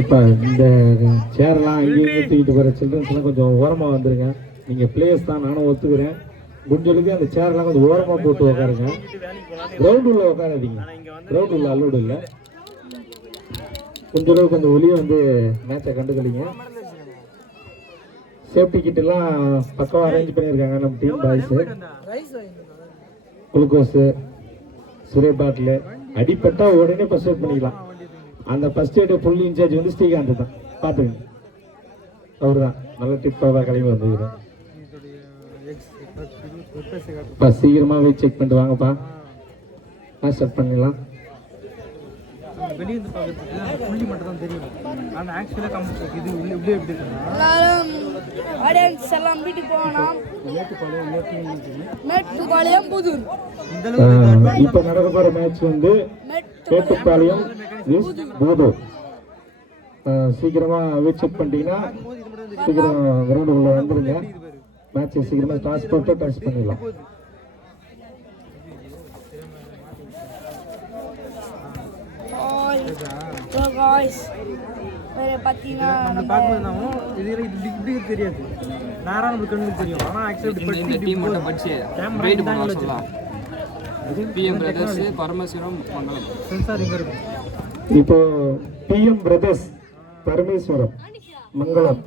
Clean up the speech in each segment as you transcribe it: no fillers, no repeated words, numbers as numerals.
இப்போ இந்த சேர்லாம் இங்கேயும் தூக்கிட்டு போகிற சில்ட்ரன்ஸ்லாம் கொஞ்சம் ஓரமாக வந்துருங்க. நீங்கள் பிளேயர்ஸ் தான், நானும் ஒத்துக்கிறேன். முடிஞ்சளவுக்கு அந்த சேர்லாம் கொஞ்சம் ஓரமாக போட்டு உட்காருங்க. கிரவுண்ட் உள்ள உட்காராதீங்க, கிரவுண்ட் உள்ள அல்லோடு இல்லை. கொஞ்சளவுக்கு கொஞ்சம் வெளியே வந்து மேட்சை கண்டுக்கலிங்க. சேஃப்டி கிட்டெல்லாம் பக்கவாக அரேஞ்ச் பண்ணியிருக்காங்க நம்ம டீம் பாய்ஸு. குளுக்கோஸு, சுரே பாட்டில் அடிப்பட்டா உடனே ஃபர்ஸ்ட் எய்ட் பண்ணிக்கலாம். அந்த ஃபர்ஸ்ட் எய்டு ஃபுல் இன்சார்ஜ் வந்து ஸ்ரீகாந்த் தான், பார்த்துக்கங்க. அவர் தான் நல்ல டிப்பாக கிளம்பி வந்துருக்கிறேன். இப்போ சீக்கிரமாக போய் செக் பண்ணிட்டு வாங்கப்பா. ஸ்டார்ட் பண்ணிடலாம். வெளியிருந்து பார்க்கறதுக்கு புள்ளி மட்டும் தான் தெரியும். ஆனால் ஆக்சுவலாக இது உள்ளே எப்படி இருக்குன்னா எல்லாரும் ஆடியன்ஸ் எல்லாம் வீட்டுக்கு போகணும். மேட்டுப்பாளையம் புதூர். இப்போ நடக்க போகிற மேட்ச் வந்து மேட்டுப்பாளையம் புதூர். சீக்கிரமாக செக் பண்ணிட்டீங்கன்னா சீக்கிரம் கிரவுண்டு உள்ள வந்துருங்க. மேட்ச் சீக்கிரமாக டாஸ் போட்டு டாஸ் பண்ணிடலாம். தெரியாது, நேரா நமக்கு கண்ணுக்கு தெரியும். ஆனால் ஆக்சுவலி இந்த டீம் மட்டும் படிச்சு ரைட் பண்ண சொல்லலாம். பிஎம் பிரதர்ஸ், பரமேஸ்வரம், மங்களம். சென்சார் இங்கே இருக்கு. இப்போ பிஎம் பிரதர்ஸ், பரமேஸ்வரம், மங்களம்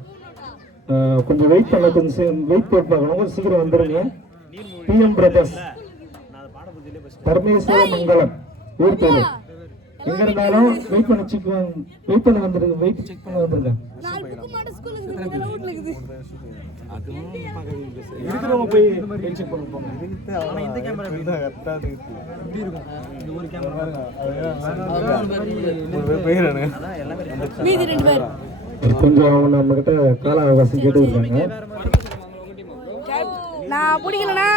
கொஞ்சம் வெயிட் பண்ண, கொஞ்சம் வெயிட் போட்டு பார்க்கணும். கொஞ்சம் சீக்கிரம் வந்துடுங்க. பிஎம் பிரதர்ஸ், பரமேஸ்வரம், மங்களம் ஊர் பேரு. எங்க இருந்தாலும் வெயிட் பண்ண செக் வெயிட் பண்ண வந்துருங்க. வெயிட் செக் பண்ண வந்துருங்க. இருக்கிறவங்க போய் செக் பண்ண போங்க. இந்த கேமரா எப்படி இருக்கும்? இந்த ஒரு கேமரா கொஞ்சம் நம்ம கிட்ட கால அவகாசம் கேட்டு இருக்காங்க. நான் பிடிக்கலன்னா